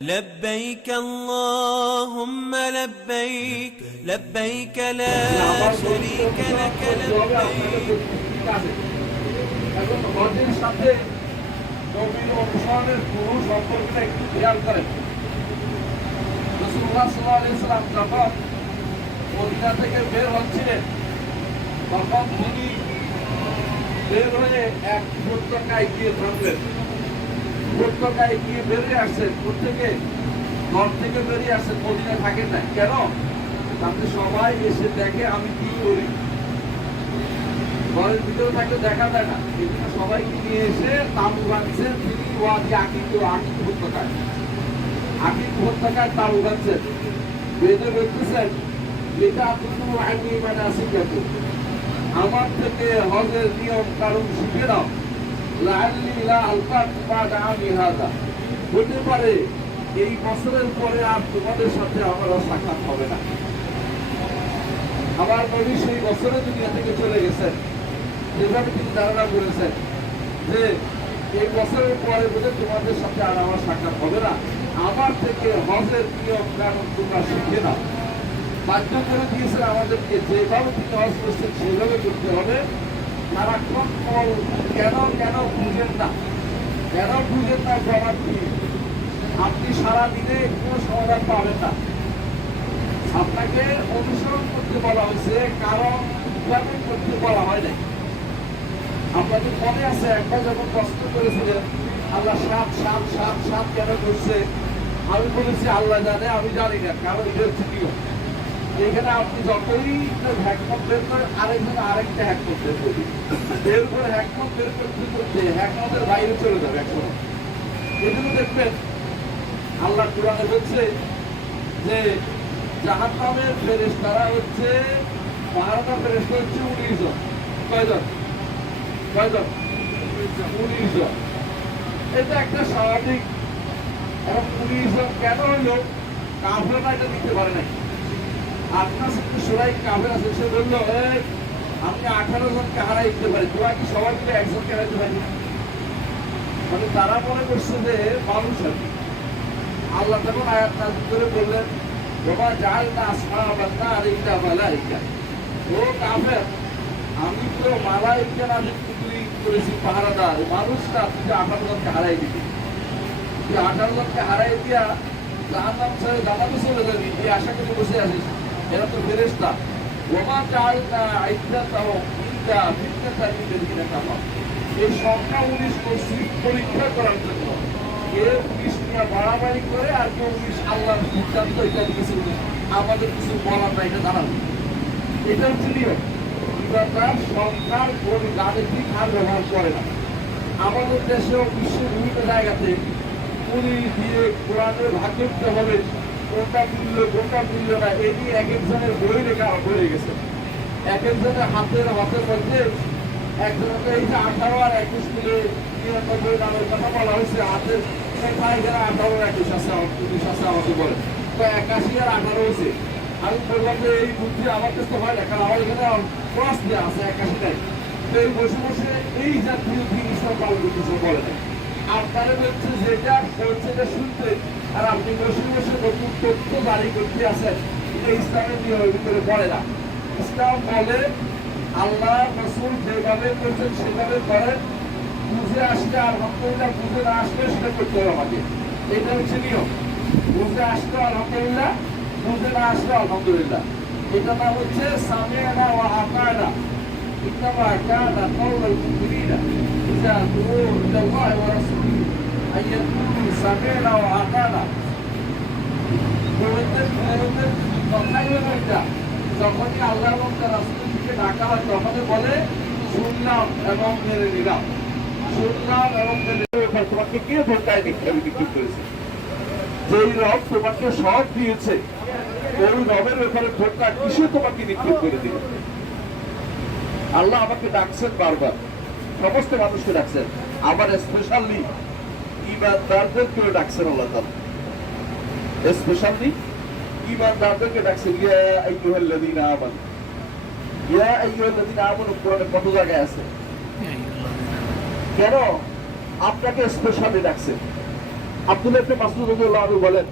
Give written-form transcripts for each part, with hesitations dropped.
لبيك اللهم لبيك لبيك لا شريك لك لبيك এখন হজের সাথে নবীর অনুসরণের গুরু সম্পর্কে একটু খেয়াল করেন। রাসূলুল্লাহ সাল্লাল্লাহু আলাইহি ওয়াসাল্লাম যখন মদিনা থেকে বের হচ্ছিলেন তখন তিনি বের হয়ে এক উপত্যকায় গিয়ে থামলেন। উপত্যকায় গিয়ে বেরিয়ে আসছেন, প্রত্যেকে ঘর থেকে বেরিয়ে আসছেন, মদিনায় থাকেন না কেন? তাতে সবাই এসে দেখে আমি কি করি। ঘরের ভিতরে থাকলে দেখা যায় না, এই জন্য সবাইকে নিয়ে এসে তাঁবু বাঁধছেন। তিনি ওয়াদি আকিক উপত্যকায় তাঁবু বাঁধছেন, বেঁধে বলতেছেন এটা আপনার আইনি মানে আসি কেন, আমার থেকে হজের নিয়ম কারণ শিখে নাও। হতে পারে এই বছরের পরে আর তোমাদের সাথে আমার সাক্ষাৎ হবে না। আমার নবী সেই বছরে দুনিয়া থেকে চলে গেছেন, যেভাবে তিনি ধারণা করেছেন যে এই বছরের পরে বোধ তোমাদের সাথে আর আমার সাক্ষাৎ হবে না, আমার থেকে হজের নিয়ম কারণ তোমরা শিখে নাও। বাধ্য করে দিয়েছেন আমাদেরকে, যেভাবে তিনি হজ করছেন সেভাবে করতে হবে। সারাক্ষণ কেন বুঝেন না, প্রমাণ কি? আপনি সারাদিনে কোনো সমাধান পাবেন না। আপনাকে অনুসরণ করতে বলা হয়েছে, কারণ উদ্ভাবন করতে বলা হয় নাই। আপনাদের মনে আছে একবার যখন প্রশ্ন করেছিলেন আল্লাহ সাত কেন করছে, আমি বলেছি আল্লাহ জানে, আমি জানি না, কারণ এটা হচ্ছে নিয়ম। এখানে আপনি যতই হ্যাকমত বের করেন, আরেকজন আরেকটা হ্যাকমত বের করবে, এরপরে হ্যাকমত বের করতে হ্যাকমতের বাইরে চলে যাবে একসময়। এজন্য দেখবেন আল্লাহ কোরআনে বলছে যে জাহান্নামের ফেরেশতারা হচ্ছে, পাহাড়ার ফেরেশতা হচ্ছে 19 জন। কয়জন? 19 জন। এটা একটা স্বাভাবিক। এখন 19 জন কেন হইল? কাফেররা এটা দিতে পারে নাই। আপনার সাথে সবাই কাফের আছে, সে বললো আপনি 18 জনকে হারাই দিতে পারি, তোরা কি সবাই মিলে একজনকে হারাইতে পারি? মানে তারা মনে করছে যে মানুষ আর কি। আল্লাহ তখন আয়াত নাযিল করে বললেন ওমা জাআলনা আসহাবান নার ইল্লা মালাইকা। ও কাফের, আমি তো মালাইকা নাযিল করেছি পাহারাদার, মানুষটা তুই 18 জনকে হারাই দিবি। তুই 18 জনকে হারাই দিয়া জাহান্নাম ছেড়ে জান্নাতে চলে যাবি, এই আশা করে বসে আছিস। এরা তো ফেরেশতা। ওমা জাআলনা ইদ্দাতাহুম ইল্লা ফিতনাতাল লিল্লাযিনা কাফারু। এই সংখ্যা 19 করছি পরীক্ষা করার জন্য। কেউ 19 নিয়ে বাড়াবাড়ি করে আর কেউ 19 আল্লাহর সিদ্ধান্ত, এটা কিছু আমাদের কিছু বলার নাই, এটা জানাবো। এটা হচ্ছে নিয়ম। ইবাদত সংখ্যার কোনো গাণিতিক হার ব্যবহার করে না। আমাদের দেশেও বিশ্বের বিভিন্ন জায়গাতে উনি দিয়ে কোরআনের ভাগ করতে হবে, কোনটা মূল্য না, এই নিয়ে এক একজনের বই লেখা হয়ে গেছে। এক একজনের হাতের মধ্যে একজনের এই যে 18 আর 21 মিলে 99 নামের কথা বলা হয়েছে। হাতের 18 আর 21 আছে, 19 আছে আমাকে বলে, তো 81 আর 18 হয়েছে। আমি বললাম যে এই বুদ্ধি আমার কাছে তো হয় না, কারণ আমার এখানে ক্রস দেওয়া আছে 81 নাই। তো এই বসে এই জাতীয় জিনিসটা পালন করতেছে বলে নাই। আপনারা বলছে যেটা বলছে এটা শুনতে, আর আপনি বসে নতুন তথ্য জারি করতে আছেন, এটা ইসলামের নিয়মের ভিতরে পড়ে না। ইসলাম বলে আল্লাহ রাসূল যেভাবে করছেন সেভাবে করেন। বুঝে আসলে আলহামদুলিল্লাহ, বুঝে না আসলে সেটা করতে হবে আমাকে। এটা হচ্ছে নিয়ম। বুঝে আসলে আলহামদুলিল্লাহ, বুঝে না আসলে আলহামদুলিল্লাহ। এটা নাম হচ্ছে সামি'না ওয়া আতা'না। ইন্নামা কানা কাওলুল মুমিনিনা ইযা দু'উ ইলাল্লাহি ওয়া রাসূলিহি আন ইয়াকুলু সামি'না ওয়া আতা'না। মুমিনদের কথাই হলো এটা, যখনই আল্লাহ এবং তার রাসূলের দিকে ডাকা হয় তখনই বলে শুনলাম এবং মেনে নিলাম। শুনলাম এবং মেনে নিলাম। তোমাকে কে ধোঁকায় নিক্ষেপ করেছে? যেই রব তোমাকে সব দিয়েছে, ওই রবের ব্যাপারে ধোঁকা কিসে তোমাকে নিক্ষেপ করে দিবে? আল্লাহ আমাকে ডাকছেন বারবার, সমস্ত মানুষকে ডাকছেন, আবার স্পেশালি ঈমানদারদেরকে ডাকছেন আল্লাহ তাআলা। স্পেশালি ঈমানদারদেরকে ডাকছেন, ইয়া আইয়ুহাল্লাযীনা আমানু। ইয়া আইয়ুহাল্লাযীনা আমানু কোরআনে কত জায়গায় আছে? কেন আপনাকে স্পেশালি ডাকছেন? আব্দুল্লাহ ইবনে মাসউদ রাদিয়াল্লাহু আনহু বলেন,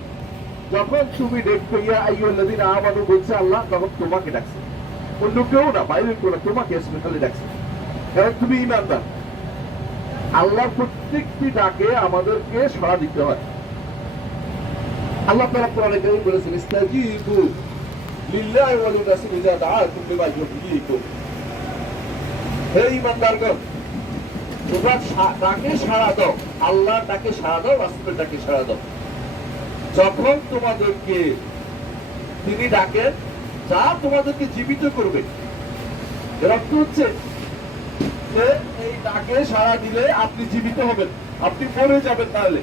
যখন তুমি দেখবে ইয়া আইয়ুহাল্লাযীনা আমানু বলছে আল্লাহ, তখন তোমাকে ডাকছে, অন্য কেউ না, বাইরে কেউ না, তোমাকে স্পেশালি ডাকছে, কারণ তুমি ঈমানদার। আল্লাহর প্রত্যেকটি ডাকে আমাদেরকে সাড়া দিতে হয়। আল্লাহ তাআলা কোরআনে কারীম বলেছেন, ইস্তাজিবু লিল্লাহি ওয়া লিরাসূলিহি ইযা দাআকুম লিমা ইউহয়িকুম। হে ঈমানদারগণ, তোমরা ডাকে সাড়া দাও, আল্লাহ ডাকে সাড়া দাও, রাসূলের ডাকে সাড়া দাও। যখন তোমাদেরকে তিনি ডাকেন, যা তোমাদেরকে জীবিত করবে। এর অর্থ হচ্ছে যে এই ডাকে সাড়া দিলে আপনি জীবিত হবেন, আপনি মরে যাবেন। তাহলে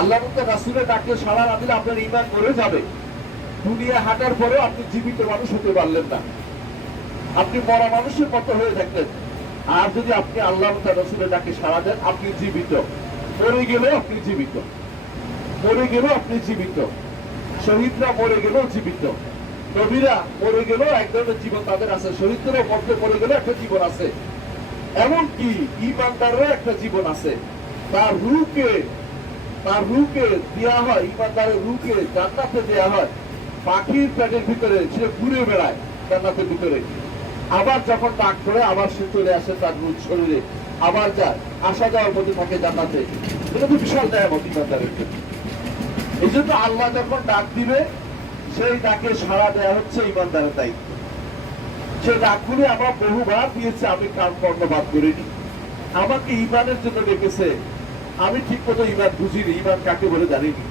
আল্লাহ রাসূলের ডাকে সাড়া না দিলে আপনার ঈমান মরে যাবে। দুনিয়া হাঁটার পরেও আপনি জীবিত মানুষ হতে পারলেন না, আপনি মরা মানুষের মতো হয়ে থাকলেন। আর যদি আপনি আল্লাহ রাসূলের ডাকে সাড়া দেন, আপনি জীবিত। মরে গেলেও আপনি জীবিত, মরে গেলেও আপনি জীবিত। শহীদরা মরে গেলেও জীবিত, নবীরা মরে গেলেও এক ধরনের জীবন তাদের আছে, শহীদদেরও মধ্যে মরে গেলেও একটা জীবন আছে। এমনকি ঈমানদারেরও একটা জীবন আছে। তার রূহকে দেয়া হয়, ঈমানদারের রূহকে জান্নাতে দেয়া হয় পাখির পেটের ভিতরে, সে ঘুরে বেড়ায় জান্নাতের ভিতরে। আবার যখন ডাক করে আবার সে চলে আসে তার রূহ শরীরে, আবার যায়, আসা যাওয়ার মধ্যে থাকে জান্নাতে। এটা তো বিশাল নেয়ামত ঈমানদারের জন্য। এই জন্য আল্লাহ যখন ডাক দিবে, সেই ডাকে সাড়া দেয়া হচ্ছে ঈমানদারের দায়িত্ব। সেই ডাকগুলি আমরা বহুবার দিয়েছে, আমি কাম কর্ণপাত করিনি। আমাকে ঈমানের জন্য ডেকেছে, আমি ঠিক মতো ঈমান বুঝিনি, ঈমান কাকে বলে জানিনি।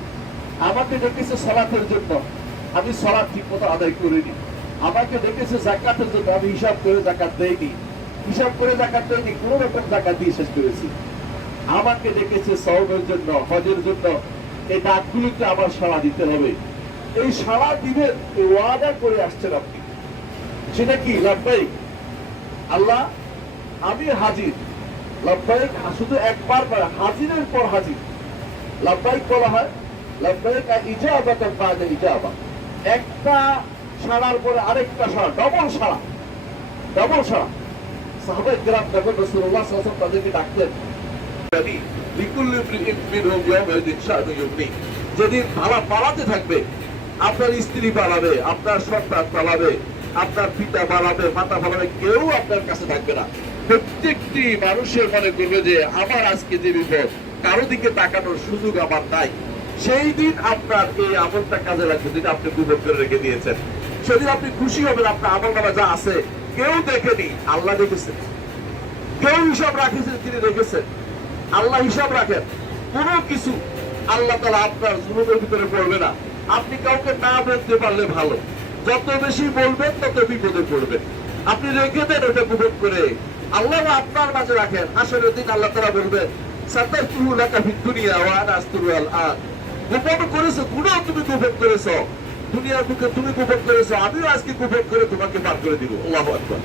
আমাকে ডেকেছে সালাতের জন্য, আমি সালাত ঠিক মতো আদায় করিনি। আমাকে ডেকেছে যাকাতের জন্য, আমি হিসাব করে যাকাত দেইনি, কোন রকম যাকাত দিয়ে শেষ করেছি। আমাকে ডেকেছে সওমের জন্য, হজের জন্য। এই ডাকগুলিতে আবার সাড়া দিতে হবে। এই সাড়া দিবেন, এই ওয়াদা করে আসছেন আপনি, সেটা কি? লাব্বাইক আল্লাহ, আমি হাজির। লাব্বাইক শুধু একবার নয়, হাজিরের পর হাজির। লাব্বাইক বলা হয়, লাব্বাইক ইজাবাতান বা'দা ইজাবা। একটা সাড়ার পরে আরেকটা সাড়া, ডবল সাড়া। সাহাবায়ে কেরাম যখন রাসূলুল্লাহ সাল্লাল্লাহু আলাইহি ওয়াসাল্লাম তাদেরকে ডাকতেন, যেদিন পালাতে থাকবে, আপনার স্ত্রী পালাবে, আপনার সন্তান পালাবে, আপনার পিতা পালাবে, মাতা পালাবে, কেউ আপনার কাছে থাকবে না। প্রত্যেকটি মানুষের মনে করবে যে আমার আজকে যে বিপদ, কারো দিকে তাকানোর সুযোগ আমার নাই। সেই দিন আপনার এই আমলটা কাজে লাগবে, যেটা আপনি গুবর করে রেখে দিয়েছেন। সেদিন আপনি খুশি হবেন, আপনার আমল নামা যা আছে কেউ দেখেনি, আল্লাহ দেখেছেন। কেউ হিসাব রাখেছেন, তিনি দেখেছেন। আল্লাহ হিসাব রাখেন, কোন কিছু আল্লাহ তাআলা আপনার জুলুমের ভিতরে পড়বে না। আপনি কাউকে না বলতে পারলে ভালো, যত বেশি বলবেন তত বিপদে পড়বেন। আপনি রেখে দেন ওটা গোপন করে, আল্লাহ আপনার মাঝে রাখেন। আসলে দিন আল্লাহ তাআলা বলবেন, সাতারতুহু লাকা ফিদ দুনিয়া ওয়া আনা আস্তুরু আল আন। গোপন করেছো, গুনাহ তুমি গোপন করেছো, দুনিয়ার বুকে তুমি গোপন করেছো, আমিও আজকে গোপন করে তোমাকে পার করে দিব। আল্লাহু আকবার।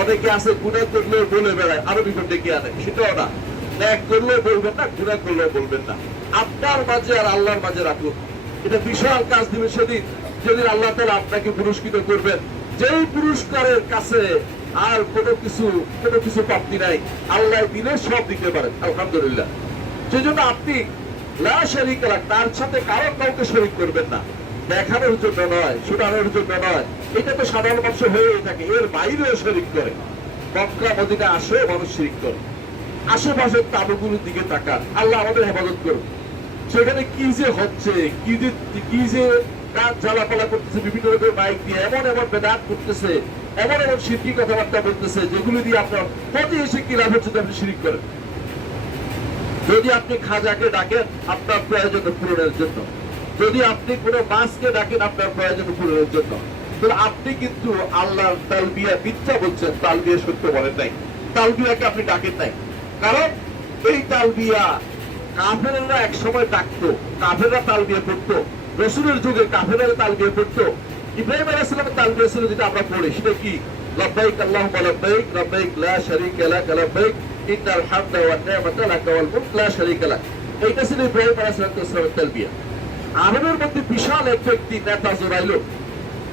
অনেকে আছে গুনাহ করলে বলে বেড়ায়, আরো বিপদ ডেকে আনে, সেটাও না। ন্যাক করলেও বলবেন না, গুনাহ করলেও বলবেন না। আপনার মাঝে আর আল্লাহর মাঝে রাখুন। এটা বিশাল কাজ দিবে সেদিন, যেদিন আল্লাহ তাআলা আপনাকে পুরস্কৃত করবেন, যেই পুরস্কারের কাছে আর কোনো কিছু প্রাপ্তি নাই। আল্লাহ দিলে সব দিতে পারেন, আলহামদুলিল্লাহ। সেজন্য আপনি লা শারীকা লাহ, তার সাথে কাউকে শরীক করবেন না। দেখানোর জন্য নয়, শোনানোর জন্য নয়, এটা তো সাধারণ মানুষ হয়েই থাকে। এর বাইরেও শরীক করে। মক্কা মদিনা আসে মানুষ শরীক করে। আশেপাশের তাবুগুলোর দিকে তাকান, আল্লাহ আমাদের হেফাজত করুন। সেখানে কি যে হচ্ছে, কি যে কাজ জ্বালাপালা করতেছে, বিভিন্ন রকমের মাইক দিয়ে এমন বেদাত করতেছে, এমন শিরকি কথাবার্তা বলতেছে, যেগুলো দিয়ে আপনার প্রতি এসে কি লাভ হচ্ছে, আপনি শিরিক করেন। যদি আপনি খাজাকে ডাকেন আপনার প্রয়োজন পূরণের জন্য, যদি আপনি কোন মাছকে ডাকেন আপনার প্রয়োজন পূরণের জন্য, তাহলে আপনি কিন্তু আল্লাহর তালবিয়া মিথ্যা বলছেন, তালবিয়া সত্য বলেন নাই, তালবিয়াকে আপনি ডাকেন নাই। কারণ এই তালবিয়া কাফেররা এক সময় ডাকতো, কাফেররা তালবিয়া করতো। রাসূলের যুগে কাফেররা তালবিয়া করতো। ইব্রাহিম আলাইহিস সালামের তালবিয়া ছিল, যেটা আমরা পড়ি, সেটা কি? লাব্বাইক আল্লাহুম্মা লাব্বাইক, লাব্বাইক লা শারীকা লাক, লাব্বাইক ইন্নাল হামদা ওয়ান নি'মাতা লাক ওয়াল মুলক লা শারীকা লাক। এইটা ছিল ইব্রাহিম আলাইহিস সালামের তালবিয়া। আরবের মধ্যে বিশাল এক ব্যক্তি, নেতা জোরাইল,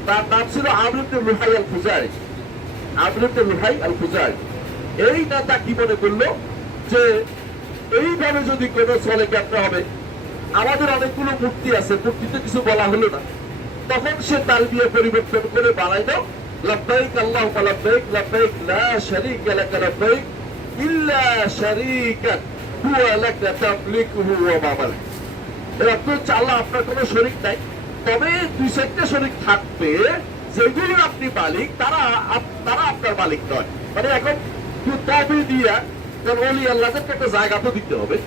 তার নাম ছিল আমর ইবনে লুহাই আল ফুজারি। আমর ইবনে লুহাই আল ফুজারি এই নেতা কি মনে করলো যে এইভাবে যদি কোনো চলে কেমন হবে, আমাদের অনেকগুলো মূর্তি আছে, মূর্তিতে কিছু বলা হলো না, তখন সে তালবিয়া পরিবর্তন করে বানাই দাও লাব্বাইক আল্লাহুম্মা লাব্বাইক লাব্বাইক লা শারীকা লাকা লাব্বাইক ইল্লা শারীকান হুয়া লাকা তামলিকুহু ওয়া মা মালাক। এর অর্থ হচ্ছে আল্লাহ আপনার কোনো শরীক নাই, তবে দুই চারটা শরীক থাকবে যেগুলোর আপনি মালিক, তারা আপনার মালিক নয়। মানে এখন তবে দিয়া, কারণ ওলি আল্লাহদেরকে একটা জায়গা তো দিতে হবে।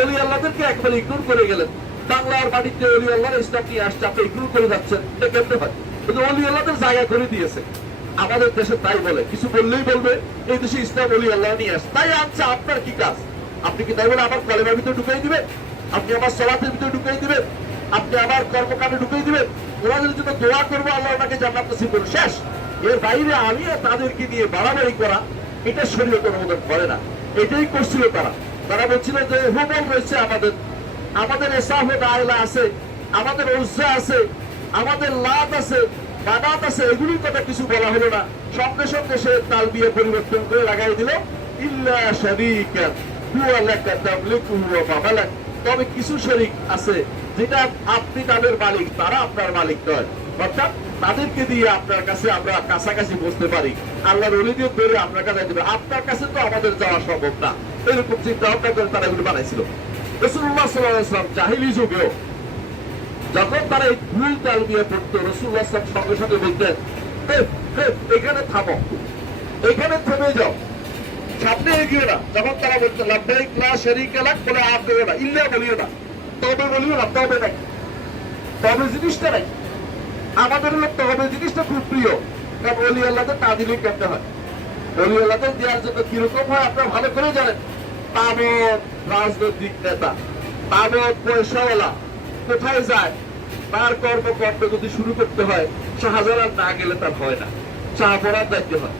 ওলি আল্লাহদেরকে একবারে ইগনোর করে গেলেন, বাংলার বাড়িতে ওলি আল্লাহর ইসলাম নিয়ে আসছে, আপনি ইগনোর করে যাচ্ছেন, এটা কেমনে হয়? কিন্তু ওলি আল্লাহদের জায়গা করে দিয়েছে। আমাদের দেশে তাই বলে, কিছু বললেই বলবে এই দেশে ইসলাম ওলি আল্লাহ নিয়ে আসছে, তাই আনছে। আপনার কি কাজ? আপনি কি তাই বলে আমার কলেমার ভিতরে ঢুকাই দিবেন? আপনি আমার সলাতের ভিতরে ঢুকাই দিবেন? আপনি আমার কর্মকাণ্ডে ঢুকাই দিবেন? ওনাদের জন্য দোয়া করবো আল্লাহ ওনাকে জান্নাত নসিব করুন, শেষ। এর বাইরে আমি তাদেরকে নিয়ে বাড়াবাড়ি করা, এটা শরীয়ত অনুমোদন করে না। এটাই করছিল তারা। তারা বলছিল যে হুবল রয়েছে, আমাদের এসাহুদ আয়লা আছে, আমাদের উজ্জা আছে, আমাদের লাত আছে, বাদাত আছে, এগুলির কথা কিছু বলা হলো না। সঙ্গে সঙ্গে সে তালবিয়া পরিবর্তন করে লাগাই দিল ইল্লা শারীকান হুয়া লাকা তামলিকুহু ওয়া মা মালাক। তবে কিছু শরীক আছে যেটা আপনি তাদের মালিক, তারা আপনার মালিক নয়। অর্থাৎ তাদেরকে দিয়ে আপনার কাছে আমরা কাছাকাছি বসতে পারি, আল্লাহর ওলিদের ধরে আপনার কাছে দেবে, আপনার কাছে তো আমাদের যাওয়া সম্ভব না। এরকম চিন্তা ভাবনা করে তারা এগুলো বানাইছিল। রাসূলুল্লাহ সাল্লাল্লাহু আলাইহি ওয়াসাল্লাম জাহেলি যুগেও যখন তারা এই ভুল তালবিয়া পড়তো, রাসূলুল্লাহ সাল্লাল্লাহু আলাইহি ওয়াসাল্লাম সঙ্গে সঙ্গে বলতেন এখানে থামো, এখানে থেমে যাও, সামনে এগিয়ে না। যখন তারা বলতো লাব্বাইক লা শারীকা লাক, বলে আর দেবে না, ইল্লা বলিও না, তবে বলিও না, তবে নাই, তবে জিনিসটা নাই। আমাদের হলো তবে জিনিসটা খুব প্রিয়, কারণ ওলি আল্লাহদের তা দিলেই করতে হয়। ওলি আল্লাহদের দেওয়ার জন্য কিরকম হয় আপনারা ভালো করে জানেন। তাবৎ রাজনৈতিক নেতা, তাবৎ পয়সাওয়ালা কোথায় যায়, তার কর্মকাণ্ড যদি শুরু করতে হয়, শাহজালাল না গেলে তার হয় না। শাহপরার দায়িত্ব হয়,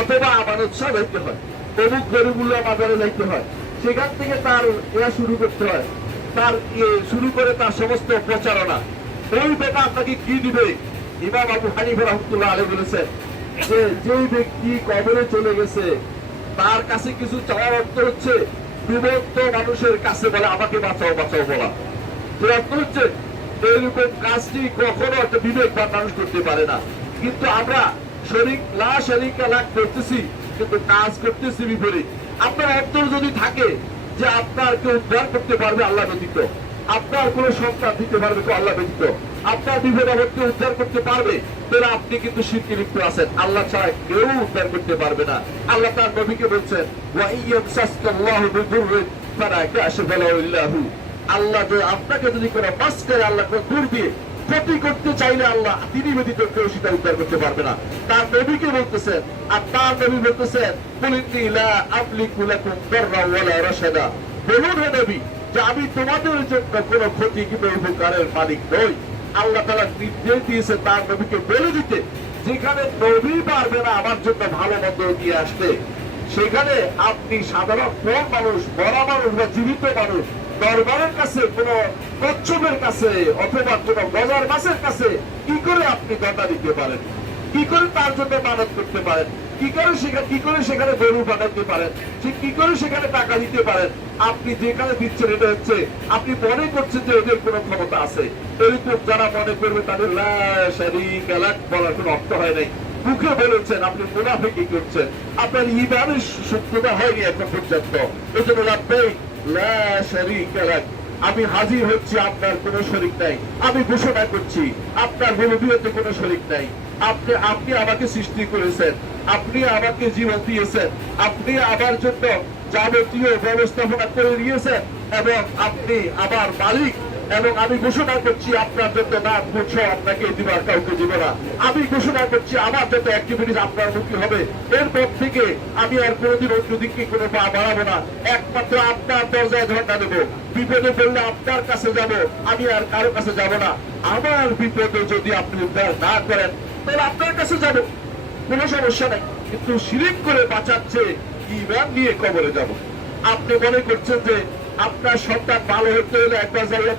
অথবা আমানত শাহ দায়িত্ব হয়, অমুক গরিবুল্লাহ বাজারে যাইতে হয়, সেখান থেকে তার ইয়া শুরু করতে হয়, তার শুরু করে তার সমস্ত প্রচারণা। ওই বেটা আপনাকে কি দিবে? ইমাম আবু হানিফা রাহমাতুল্লাহ আলাইহি বলেছেন যে যেই ব্যক্তি কবরে চলে গেছে তার কাছে কিছু চাওয়ার অর্থ হচ্ছে বিভক্ত মানুষের কাছে বলে আমাকে বাঁচাও বাঁচাও বলা। যে অর্থ হচ্ছে এইরকম কাজটি কখনো একটা বিবেকবান মানুষ করতে পারে না। কিন্তু আমরা শরীক লা শারীকা লাক করতেছি, কিন্তু কাজ করতেছি বিপরীত। আপনার অন্তর যদি থাকে যে আপনার কেউ উদ্ধার করতে পারবে আল্লাহ ব্যতীত, আপনার কোন সন্তান দিতে পারবে তো আল্লাহ ব্যতীত, আপনার বিপদ আপদকে উদ্ধার করতে পারবে, তাহলে আপনি কিন্তু শিরকে লিপ্ত আছেন। আল্লাহ ছাড়া কেউ উদ্ধার করতে পারবে না। আল্লাহ তার নবীকে বলছেন ওয়া ইয়ামসাসকাল্লাহু বিদুররিন ফালা কাশিফা লাহু ইল্লা হু। আল্লাহ যে আপনাকে যদি কোনো পাস করে, আল্লাহ কোনো দূর দিয়ে ক্ষতি করতে চাইলে আল্লাহ তিনি ব্যতীত কেউ সেটা উদ্ধার করতে পারবে না। তার নবীকে বলতেছেন, আর তার নবী বলতেছেন কুলিন্নী লা আমলিকু লাকুম দাররা ওয়ালা রাশাদা। বলুন হে নবী যে আমি তোমাদের জন্য কোনো ক্ষতি কিংবা উপকারের মালিক নই। আল্লাহ তাআলা নির্দেশ দিয়েছে তার নবীকে বলে দিতে, যেখানে নবী পারবে না আমার জন্য ভালো মন্দ দিয়ে আসতে, সেখানে আপনি সাধারণ কোন মানুষ, মরা মানুষ বা জীবিত মানুষ, দরবারের কাছে, কোন কচ্ছপের কাছে অথবা কোন গজার গাছের কাছে কি করে আপনি দণ্ডা দিতে পারেন? কি করে তার জন্য মানত করতে পারেন? কি করে সেখানে গরু পাঠাতে পারেন? কি করে সেখানে টাকা দিতে পারেন? আপনি যেখানে দিচ্ছেন এটা হচ্ছে আপনি মনে করছেন যে ওদের কোনো ক্ষমতা আছে। এরকম যারা মনে করবে তাদের লা শারীকা লাক বলার কোনো অর্থ হয় নাই। মুখে বলেছেন, আপনি মুনাফিকি করছেন, আপনার ঈমানের সত্যতা হয়নি এখন পর্যন্ত। এই জন্য লাব্বাইক লা শারীকা লাক, আমি হাজির হচ্ছি, আপনার কোনো শরীক নাই। আমি ঘোষণা করছি আপনার রুবুবিয়তে কোনো শরীক নাই। আপনি আমাকে সৃষ্টি করেছেন, আপনি আমাকে জীবন দিয়েছেন, আপনি আমার জন্য যাবতীয় ব্যবস্থাপনা করে দিয়েছেন, এবং আপনি আমার মালিক। এবং আমি ঘোষণা করছি আপনার যত না করছো আপনাকে দিবার কাউকে দিব না। আমি ঘোষণা করছি আমার যত অ্যাক্টিভিটিস আপনার মুখী হবে, এরপর থেকে আমি আর কোনোদিন অন্যদিকে কোনো পা বাড়াবো না। একমাত্র আপনার দরজায় ধর্ণা দেবো, বিপদে পড়লে আপনার কাছে যাব, আমি আর কারো কাছে যাব না। আমার বিপদে যদি আপনি উদ্ধার না করেন তাহলে আপনার কাছে যাব, কোনো সমস্যা নাই। কিন্তু শিরিক করে বাঁচাচ্ছে ঈমান নিয়ে কবরে যাব। আপনি মনে করছেন যে আপনার সন্তান ভালো হতে হলে একবার যাইয়া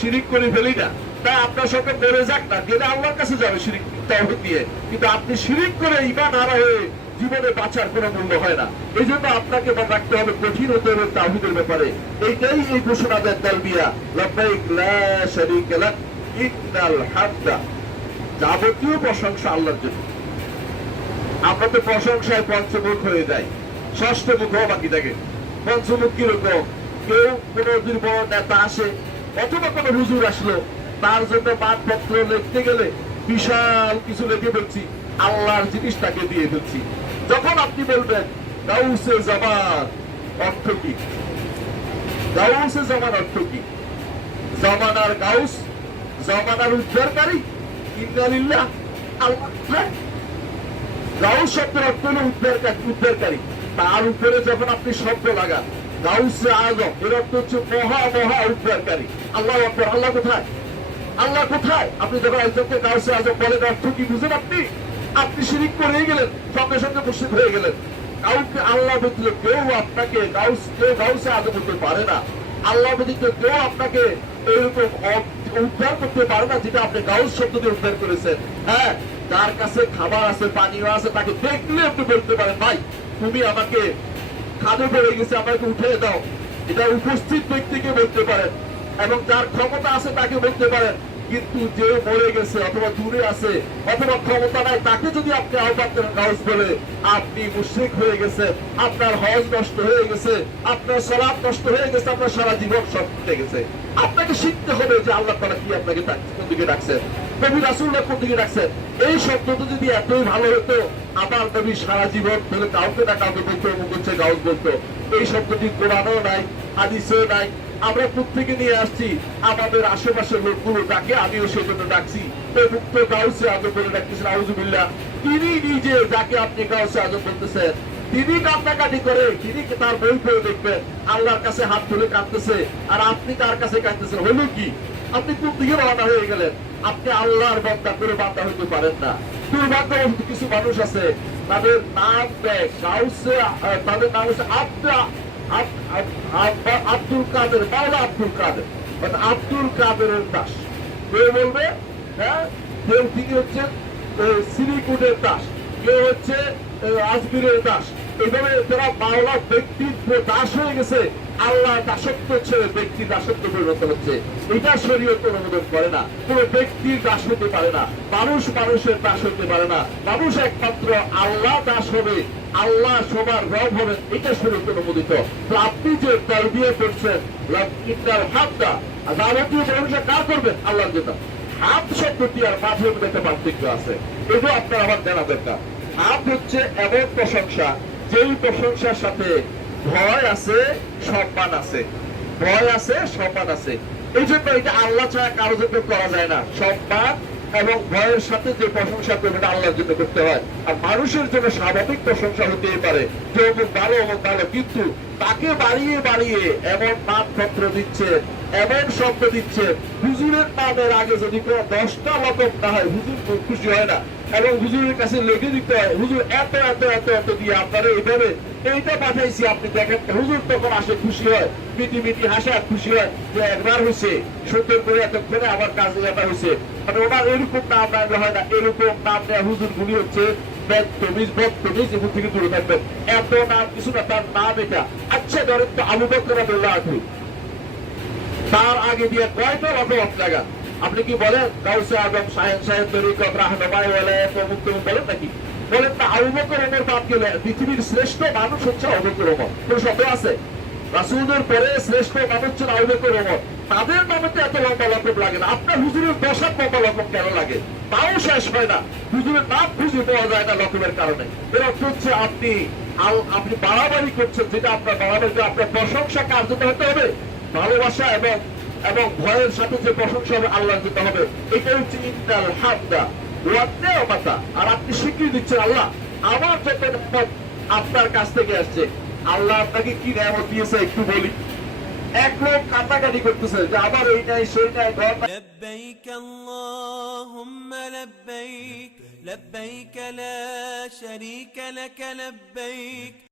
শিরিক করে ফেলি না, তাই আপনার সন্তান মরে যাক না, গেলে আল্লাহর কাছে যাবে শিরিক তাওহীদ দিয়ে। কিন্তু আপনি শিরিক করে ঈমান হারা হয়ে জীবনে বাঁচার কোনো মূল্য হয় না। এই জন্য আপনাকে মনে রাখতে হবে, কঠিন হতে হবে তাওহীদের ব্যাপারে। এইটাই এই ঘোষণা দেয় তালবিয়া, লাব্বাইক লা শারীকা লাক ইন্নাল হামদা। যাবতীয় প্রশংসা আল্লাহর জন্য। আমরা তো প্রশংসায় পঞ্চমুখ হয়ে যাই, ষষ্ঠ মুখও বাকি থাকে। পঞ্চমুখ কিরকম? কেউ কোনো যদি বড় নেতা আসে অথবা কোনো হুজুর আসলো, তার জন্য মানপত্র লিখতে গেলে বিশাল কিছু লিখে ফেলছি, আল্লাহর জিনিস তাকে দিয়ে ফেলছি। যখন আপনি বলবেন গাউসে জামান, অর্থ কি? গাউসে জামান অর্থ কি? জামানার গাউস, জামানার উদ্ধারকারী। ইন্নালিল্লাহ, আল্লাহ। গাউস শব্দের অর্থ হলো উদ্ধারকারী। তার উপরে যখন আপনি শব্দ লাগান গাউসে আজম, এর অর্থ হচ্ছে মহা মহা উদ্ধারকারী। আল্লাহ আকবার। আল্লাহ কোথায়? আল্লাহ কোথায়? আপনি যখন একজনকে গাউসে আজম বলেন, অর্থ কি বুঝেন? আপনি শিরিক করে গেলেন, সঙ্গে সঙ্গে মুশরিক হয়ে গেলেন। কাউকে আল্লাহ ব্যতীত কেউ আপনাকে গাউসে আজম করতে পারে না। আল্লাহ ব্যতীত কেউ আপনাকে এরকম উদ্ধার করতে পারে না যেটা আপনি গাউস শব্দ দিয়ে উদ্ধার করেছেন। হ্যাঁ, যার কাছে খাবার আছে, পানীয় আছে, তাকে দেখলে আপনি বলতে পারেন, ভাই তুমি আমাকে খাদে পড়ে গেছে, আমাকে উঠে দাও। এটা উপস্থিত ব্যক্তিকে বলতে পারেন, এবং যার ক্ষমতা আছে তাকে বলতে পারেন। কিন্তু যে মরে গেছে অথবা দূরে আছে অথবা ক্ষমতা নাই, তাকে যদি আপনি আহ্বান করেন গাউস বলে, আপনি মুশরিক হয়ে গেছেন, আপনার হজ নষ্ট হয়ে গেছে, আপনার সালাত নষ্ট হয়ে গেছে, আপনার সারা জীবন সব কেটে গেছে। আপনাকে শিখতে হবে যে আল্লাহ তাআলা কি আপনাকে কোন দিকে ডাকছেন, নবী রাসূলরা কোন দিকে ডাকছেন। এই শব্দটা যদি এতই ভালো হতো, আমার নবী সারা জীবন ধরে কাউকে না কাউকে বলতো অমুক হচ্ছে গাউস বলতো। এই শব্দটি কোরআনেও নাই, হাদিসেও নাই। আমরা প্রত্যেকে নিয়ে আসছি, আমাদের আশেপাশের লোকগুলো ডাকে, আমিও সেজন্য ডাকছি। মুক্ত গাউসে আজম বলে ডাকতেছেন, আউযুবিল্লাহ। তিনি নিজে যাকে আপনি গাউসে আজম বলতেছেন, তিনি কান্নাকাটি করে, তিনি তার বই পড়ে দেখবেন, আল্লাহর কাছে হাত তুলে কাঁদতেছে, আর আপনি তার কাছে কাঁদতেছেন। হলো কি? আপনি কোন দিকে রওনা হয়ে গেলেন? আপনি আল্লাহর বান্দা করে বান্দা হইতে পারেন না। দুর্ভাগ্যবশত কিছু মানুষ আছে, তাদের নাম দেয় গাউসে, তাদের নাম হচ্ছে আব্দুল কাদের, মাওলা আব্দুল কাদের, আব্দুল কাদেরের দাস। কেউ বলবে হ্যাঁ তিনি হচ্ছেন সিরিকুটের দাস, কেউ হচ্ছে আজমিরের দাস। এইভাবে তারা মাওলা ব্যক্তির দাস হয়ে গেছে, আল্লাহ দাসত্ব ছেড়ে ব্যক্তি দাসত্ব পরিণত হচ্ছে। এটা শরীয়ত অনুমোদন করে না। কোন ব্যক্তির দাস হতে পারে না, মানুষ মানুষের দাস হতে পারে না। মানুষ একমাত্র আল্লাহ দাস হবে, আল্লাহ সবার রব হবেন, এটা শরীয়ত অনুমোদিত। তো আপনি যে তালবিয়া করছেন ইন্নাল হামদা, যাবতীয় প্রশংসা কার করবেন? আল্লাহর জন্য। হামদ শব্দটি আর মাঝের মধ্যে একটা পার্থক্য আছে, এটা আপনার আমার জানা দরকার। হামদ হচ্ছে এমন প্রশংসা, যেই প্রশংসার সাথে ভয় আছে, সম্মান আছে। ভয় আছে, সম্মান আছে। এই জন্য এটা আল্লাহ ছাড়া কারো জন্য করা যায় না। সম্মান এবং ভয়ের সাথে যে প্রশংসা করবে এটা আল্লাহর জন্য করতে হয়। আর মানুষের জন্য স্বাভাবিক প্রশংসা হতেই পারে যে অমুক ভালো, অমুক ভালো, কিন্তু তাকে বাড়িয়ে বাড়িয়ে এমন নামপত্র দিচ্ছে, এমন শব্দ দিচ্ছে। হুজুরের নামের আগে যদি কোনো 10টা লকব না হয়, হুজুর খুশি হয় না, এবং হুজুরের কাছে লেগে দিতে হয়, হুজুর এত এত এত এত দিয়ে আপনারা এইভাবে এইটা পাঠাইছি, আপনি দেখেন। হুজুর তখন আসে, খুশি হয়, মিটি মিটি হাসা, খুশি হয় যে একবার হয়েছে, সুন্দর করে এতক্ষণে আবার কাজে ব্যাপার হয়েছে। মানে ওনার এরকম নাম রাখলে হয় না, এরকম নাম নেওয়া হুজুর গুলি হচ্ছে বদতমিজ, এখান থেকে দূরে থাকবেন। এত নাম কিছু না, তার নাম এটা। আচ্ছা ধরেন তো আবু বকর রাদিয়াল্লাহু আনহু, তার আগে দিয়ে কয়টা লকব লাগান? আপনি কি বলেন গাউসে আজম, শাহেদ সাহেব, তরিকত, রাহনুমাই, ওয়ালায়াত, অমুক তমুক বলেন নাকি? বলেন না। আবু বকর ওমর বাদ গেলে পৃথিবীর শ্রেষ্ঠ মানুষ হচ্ছে আবু বকর ওমর। কোন শব্দ আছে? রাসূলের পরে শ্রেষ্ঠ মানুষ হচ্ছেন আবু বকর ওমর। তাদের নামে তো এত লম্বা লকব লাগে না। আপনার হুজুরের 10 লম্বা লকব কেন লাগে? তাও শেষ হয় না। হুজুরের নাম খুঁজে পাওয়া যায় না লকবের কারণে। এর অর্থ হচ্ছে আপনি বাড়াবাড়ি করছেন, যেটা আপনার বাড়াবাড়ি, আপনার প্রশংসা কার জন্য হতে হবে? ভালোবাসা এবং ভয়ের সাথে যে প্রশংসা হবে আল্লাহর জন্য হবে। এটা হচ্ছে ইন্নাল হামদা ওয়ান্নেও মাতা। আর আপনি স্বীকৃতি দিচ্ছেন, আল্লাহ আমার যত নিয়ামত আপনার কাছ থেকে আসছে। আল্লাহ আপনাকে কি নিয়ামত দিয়েছে একটু বলি। এক লোক কান্নাকাটি করতেছে যে আমার এই নাই, সেই নাই, ঘর নাই। لبيك اللهم لبيك لبيك لا شريك لك لبيك